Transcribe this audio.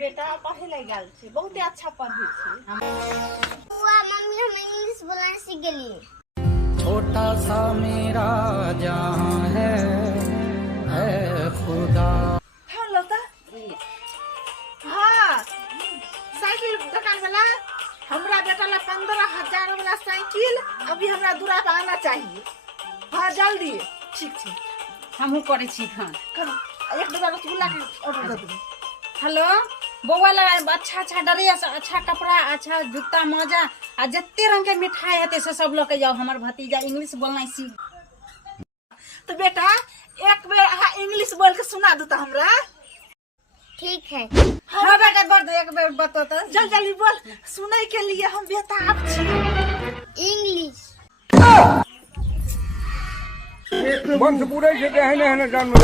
बेटा पढ़े ले गेल छे, बहुत अच्छा पढ़े छे। बुआ मम्मी हम इंग्लिश बोलना सीख गेली। छोटा सा मेरा जहां है खुदा। हाँ लता हाँ साइकिल दुकान वाला हमरा बेटा ला 15,000 वाला साइकिल अभी हमरा दूरा पे आना चाहिए। हाँ जल्दी। ठीक ठीक हमहू करे छी खान। करो एक डब्बा रसगुल्ला के ऑर्डर कर दो। हेलो बौआ ला अच्छा अच्छा ड्रेस, अच्छा कपड़ा, अच्छा जूता मोजा आ जत्ते रंग के मिठाई हेते से सब लेके जाओ। हमर भतीजा इंग्लिश बोलना सीख। तो बेटा एक बेर अहाँ इंग्लिश बोल के सुना दो तो हमरा। ठीक है। हाँ बेटा बोल दो, एक बेर बतो तो। जल्दी जल्दी बोल, सुनै के लिए हम बेताब छी। इंग्लिश बंद पूरे से कहने है ना जान में